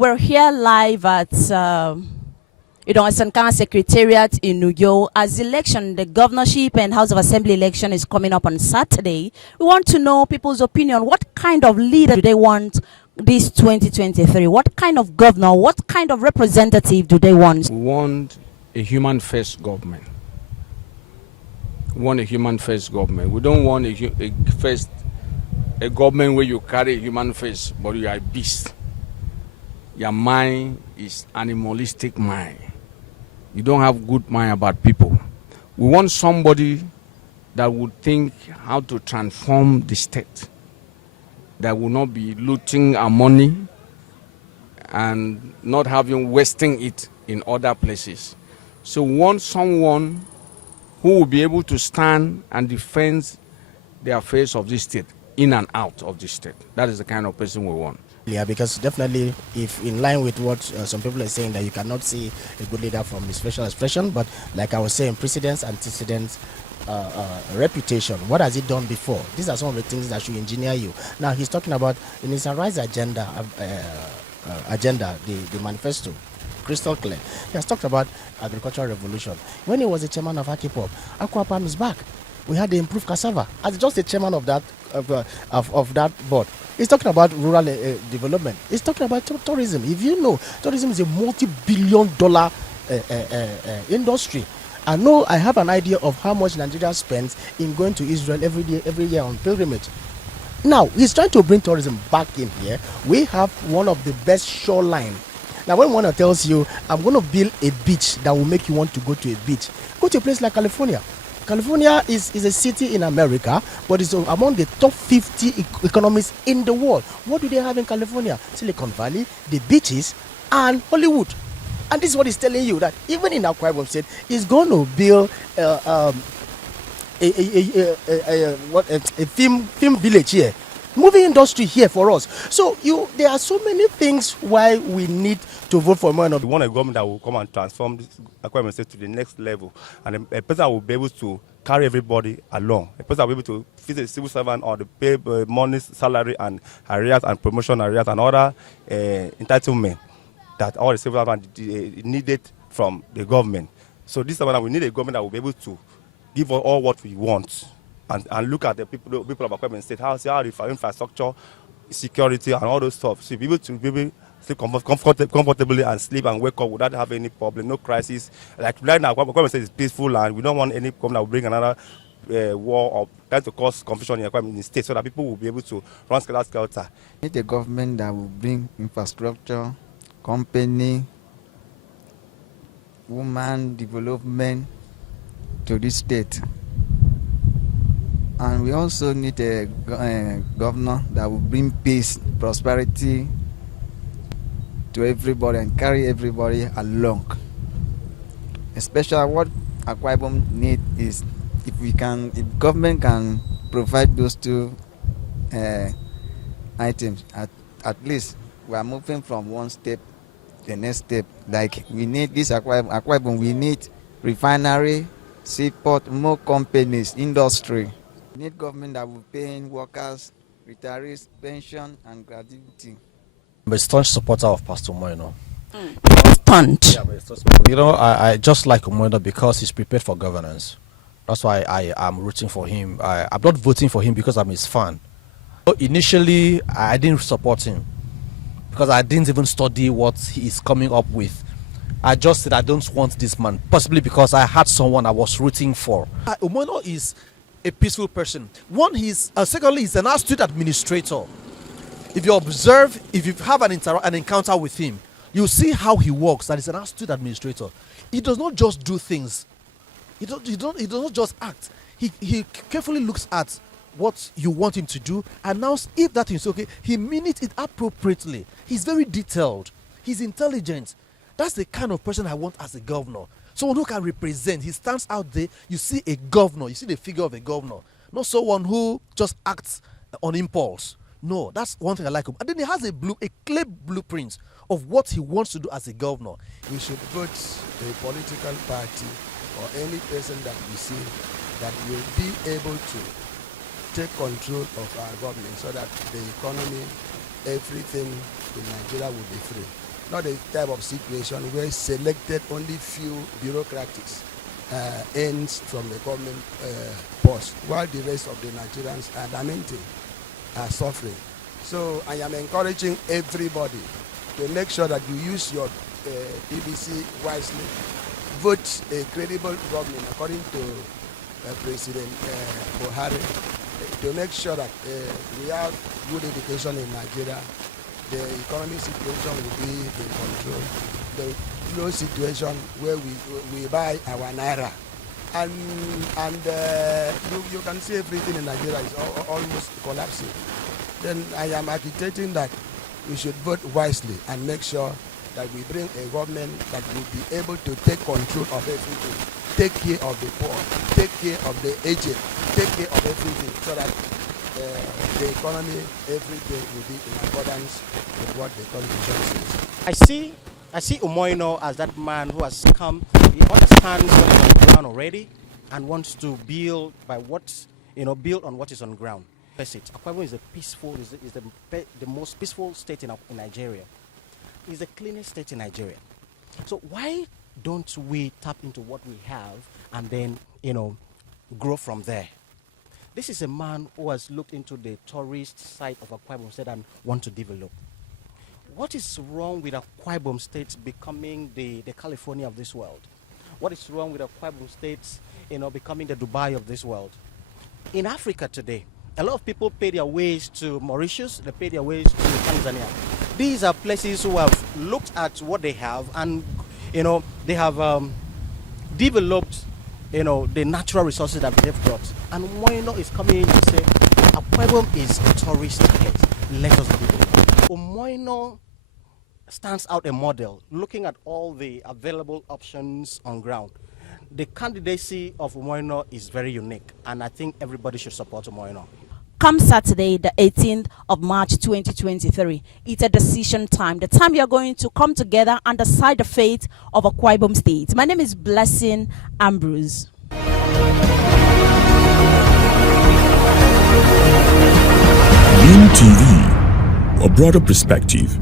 We're here live at Sankara Secretariat in Uyo. As the governorship and House of Assembly election is coming up on Saturday, we want to know people's opinion. What kind of leader do they want this 2023? What kind of governor, what kind of representative do they want? We want a human-first government. We want a human-first government. We don't want a government where you carry a human face, but you are a beast. Your mind is animalistic mind. You don't have good mind about people. We want somebody that would think how to transform the state, that will not be looting our money and not wasting it in other places. So we want someone who will be able to stand and defend the affairs of this state, in and out of the state. That is the kind of person we want. Yeah, because definitely, if in line with what some people are saying, that you cannot see a good leader from his facial expression, but like I was saying, precedence, antecedents, reputation. What has he done before? These are some of the things that should engineer you. Now he's talking about in his Arise agenda, the manifesto, crystal clear. He has talked about agricultural revolution. When he was the chairman of Akwa Ibom, Akwa Ibom is back. We had the improved cassava as just the chairman of that board. He's talking about rural development. He's talking about tourism. If you know, tourism is a multi-billion-dollar industry. I know I have an idea of how much Nigeria spends in going to Israel every year on pilgrimage. Now, he's trying to bring tourism back in here. We have one of the best shoreline. Now, when one tells you, I'm going to build a beach that will make you want to go to a beach, go to a place like California. California is a city in America, but it's among the top 50 economies in the world. What do they have in California? Silicon Valley, the beaches, and Hollywood. And this is what he's telling you, that even in Akwa Ibom State, he's going to build a film village here, movie industry here for us. So there are so many things why we need to vote for Moeno. We want a government that will come and transform this Akwa Ibom State to the next level, and a person that will be able to carry everybody along. A person that will be able to feed a civil servant or the pay money, salary, and arrears and promotion arrears and other entitlement that all the civil servants needed from the government. So this is why we need a government that will be able to give us all what we want and look at the people of Akwa Ibom State, how the infrastructure, security, and all those stuff. So people to be able sleep comfortably and sleep and wake up without having any problem, no crisis. Like right now, Akwa Ibom State is peaceful, and we don't want any government that will bring another war or try to cause confusion in the state, so that people will be able to run skelter. We need a government that will bring infrastructure, company, woman development to this state. And we also need a governor that will bring peace, prosperity to everybody and carry everybody along. Especially what Akwa Ibom need is if government can provide those two items, at least we are moving from one step to the next step. Like we need this Akwa Ibom, we need refinery, seaport, more companies, industry. We need government that will pay workers, retirees, pension, and gratuity. I'm a staunch supporter of Pastor Moeno. Staunch. Yeah, I just like Moeno because he's prepared for governance. That's why I am rooting for him. I'm not voting for him because I'm his fan. So initially, I didn't support him because I didn't even study what he is coming up with. I just said I don't want this man, possibly because I had someone I was rooting for. Moeno is a peaceful person. Secondly, he's an astute administrator. If you observe, if you have an encounter with him, you see how he works. That is an astute administrator. He does not just do things. He does not just act. He carefully looks at what you want him to do, and now if that is okay, he means it appropriately. He's very detailed. He's intelligent. That's the kind of person I want as a governor. Someone who can represent. He stands out there. You see a governor. You see the figure of a governor. Not someone who just acts on impulse. No, that's one thing I like him. And then he has a clear blueprint of what he wants to do as a governor. We should put a political party or any person that we see that will be able to take control of our government so that the economy, everything in Nigeria will be free. not a type of situation where selected only few bureaucrats ends from the government post, while the rest of the Nigerians are lamenting, are suffering. So I am encouraging everybody to make sure that you use your PVC wisely, vote a credible government according to President Buhari, to make sure that we have good education in Nigeria, the economic situation will be in control, the low situation where we buy our naira, and you can see everything in Nigeria is almost collapsing. Then I am agitating that we should vote wisely and make sure that we bring a government that will be able to take control of everything, take care of the poor, take care of the aged, take care of everything, so that the economy, everything will be in accordance with what the constitution says. I see Umoino as that man who has come, he understands what is on the ground already and wants to build by build on what is on ground. Akwa Ibom is the most peaceful state in Nigeria. It's the cleanest state in Nigeria. So why don't we tap into what we have and then, grow from there? This is a man who has looked into the tourist side of Akwa Ibom State and want to develop. What is wrong with Akwa Ibom State becoming the California of this world? What is wrong with Akwa Ibom State, becoming the Dubai of this world? In Africa today, a lot of people pay their ways to Mauritius, they pay their ways to Tanzania. These are places who have looked at what they have and, they have developed, the natural resources that they've got. And Umoino is coming in to say, Akwa Ibom is a tourist place. Let us develop. Umoino stands out a model, looking at all the available options on ground. The candidacy of Umoino is very unique, and I think everybody should support Umoino. Come Saturday, the 18th of March 2023, it's a decision time. The time you're going to come together and decide the fate of Akwa Ibom State. My name is Blessing Ambrose. UNTV, a broader perspective.